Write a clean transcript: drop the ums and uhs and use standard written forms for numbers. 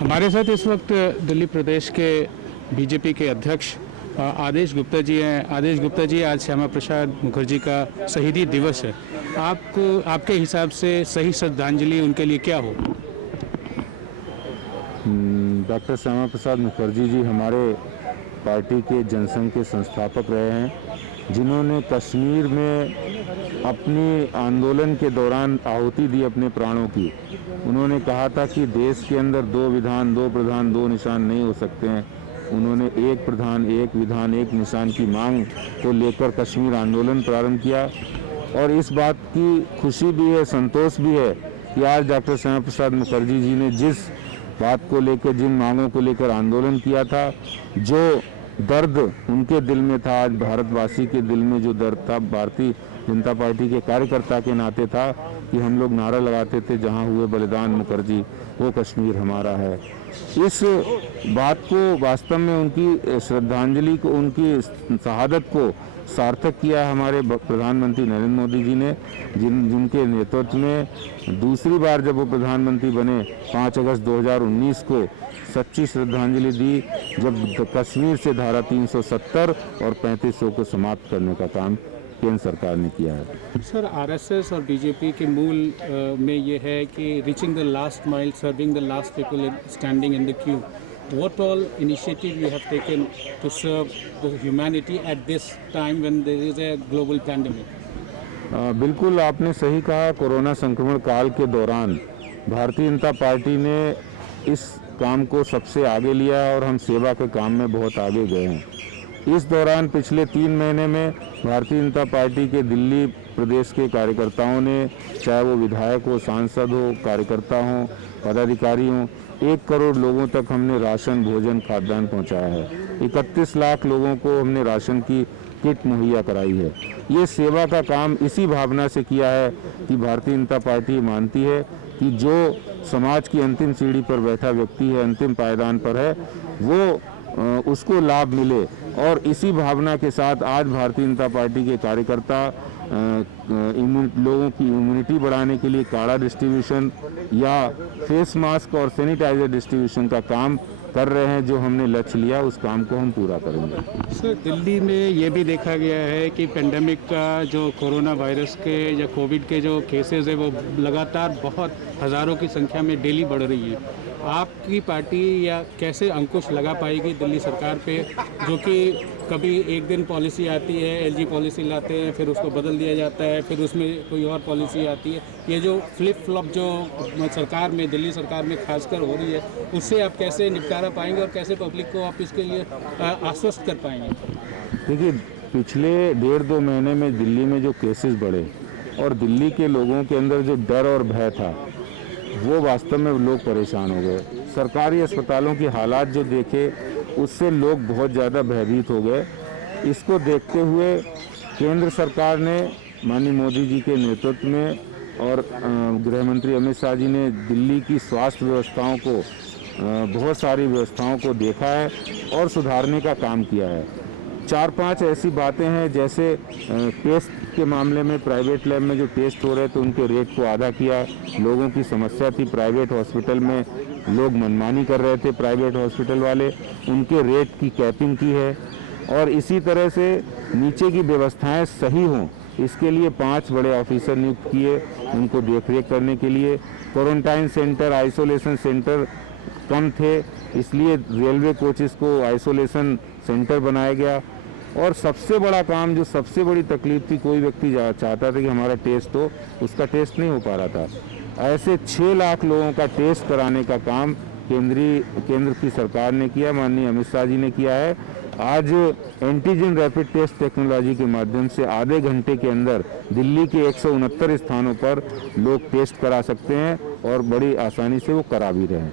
हमारे साथ इस वक्त दिल्ली प्रदेश के बीजेपी के अध्यक्ष आदेश गुप्ता जी हैं। आदेश गुप्ता जी, आज श्यामा प्रसाद मुखर्जी का शहीदी दिवस है। आपको आपके हिसाब से सही श्रद्धांजलि उनके लिए क्या हो? डॉक्टर श्यामा प्रसाद मुखर्जी जी हमारे पार्टी के जनसंघ के संस्थापक रहे हैं, जिन्होंने कश्मीर में अपनी आंदोलन के दौरान आहुति दी अपने प्राणों की। उन्होंने कहा था कि देश के अंदर दो विधान, दो प्रधान, दो निशान नहीं हो सकते हैं। उन्होंने एक प्रधान, एक विधान, एक निशान की मांग को लेकर कश्मीर आंदोलन प्रारंभ किया। और इस बात की खुशी भी है, संतोष भी है कि आज डॉक्टर श्यामा प्रसाद मुखर्जी जी ने जिस बात को लेकर, जिन मांगों को लेकर आंदोलन किया था, जो दर्द उनके दिल में था, आज भारतवासी के दिल में जो दर्द था, भारतीय जनता पार्टी के कार्यकर्ता के नाते था कि हम लोग नारा लगाते थे, जहां हुए बलिदान मुखर्जी वो कश्मीर हमारा है। इस बात को वास्तव में उनकी श्रद्धांजलि को, उनकी शहादत को सार्थक किया हमारे प्रधानमंत्री नरेंद्र मोदी जी ने, जिनके नेतृत्व में दूसरी बार जब वो प्रधानमंत्री बने 5 अगस्त 2019 को सच्ची श्रद्धांजलि दी, जब कश्मीर से धारा 370 और 3500 को समाप्त करने का काम केंद्र सरकार ने किया है। सर, आरएसएस और बीजेपी के मूल में ये है कि reaching the last mile, serving the last people standing in the Q. What all initiative you have taken to serve the humanity at this time when there is a global pandemic? बिल्कुल आपने सही कहा। Corona संक्रमण काल के दौरान Bharatiya Janata party ने इस काम को सबसे आगे लिया और हम सेवा के काम में बहुत आगे गए हैं। इस दौरान पिछले 3 महीने में भारतीय जनता पार्टी के दिल्ली प्रदेश के कार्यकर्ताओं ने, चाहे वो विधायक हो, सांसद हो, कार्यकर्ता हो, पदाधिकारी हों, 1 करोड़ लोगों तक हमने राशन, भोजन, खाद्यान्न पहुंचाया है। 31 लाख लोगों को हमने राशन की किट मुहैया कराई है। ये सेवा का काम इसी भावना से किया है कि भारतीय जनता पार्टी मानती है कि जो समाज की अंतिम सीढ़ी पर बैठा व्यक्ति है, अंतिम पायदान पर है, वो उसको लाभ मिले। और इसी भावना के साथ आज भारतीय जनता पार्टी के कार्यकर्ता लोगों की इम्यूनिटी बढ़ाने के लिए काढ़ा डिस्ट्रीब्यूशन या फेस मास्क और सैनिटाइजर डिस्ट्रीब्यूशन का काम कर रहे हैं। जो हमने लक्ष्य लिया उस काम को हम पूरा करेंगे। सर, दिल्ली में ये भी देखा गया है कि पेंडेमिक का जो कोरोना वायरस के या कोविड के जो केसेस है वो लगातार बहुत हज़ारों की संख्या में डेली बढ़ रही है। आपकी पार्टी या कैसे अंकुश लगा पाएगी दिल्ली सरकार पे, जो कि कभी एक दिन पॉलिसी आती है, एलजी पॉलिसी लाते हैं, फिर उसको बदल दिया जाता है, फिर उसमें कोई और पॉलिसी आती है। ये जो फ्लिप फ्लॉप जो सरकार में, दिल्ली सरकार में खासकर हो रही है, उससे आप कैसे निपटारा पाएंगे और कैसे पब्लिक को आप इसके लिए आश्वस्त कर पाएंगे? देखिए, पिछले 1.5-2 महीने में दिल्ली में जो केसेस बढ़े और दिल्ली के लोगों के अंदर जो डर और भय था, वो वास्तव में लोग परेशान हो गए। सरकारी अस्पतालों की हालात जो देखे, उससे लोग बहुत ज़्यादा भयभीत हो गए। इसको देखते हुए केंद्र सरकार ने माननीय मोदी जी के नेतृत्व में और गृह मंत्री अमित शाह जी ने दिल्ली की स्वास्थ्य व्यवस्थाओं को, बहुत सारी व्यवस्थाओं को देखा है और सुधारने का काम किया है। 4-5 ऐसी बातें हैं, जैसे टेस्ट के मामले में प्राइवेट लैब में जो टेस्ट हो रहे थे उनके रेट को आधा किया। लोगों की समस्या थी, प्राइवेट हॉस्पिटल में लोग मनमानी कर रहे थे, प्राइवेट हॉस्पिटल वाले, उनके रेट की कैपिंग की है। और इसी तरह से नीचे की व्यवस्थाएं सही हों, इसके लिए 5 बड़े ऑफिसर नियुक्त किए उनको देखरेख करने के लिए। क्वारंटाइन सेंटर, आइसोलेशन सेंटर कम थे, इसलिए रेलवे कोचेस को आइसोलेशन सेंटर बनाया गया। और सबसे बड़ा काम, जो सबसे बड़ी तकलीफ थी, कोई व्यक्ति चाहता था कि हमारा टेस्ट हो, उसका टेस्ट नहीं हो पा रहा था। ऐसे 6 लाख लोगों का टेस्ट कराने का काम केंद्र की सरकार ने किया, माननीय अमित शाह जी ने किया है। आज एंटीजन रैपिड टेस्ट टेक्नोलॉजी के माध्यम से आधे घंटे के अंदर दिल्ली के 169 स्थानों पर लोग टेस्ट करा सकते हैं और बड़ी आसानी से वो करा भी रहे हैं।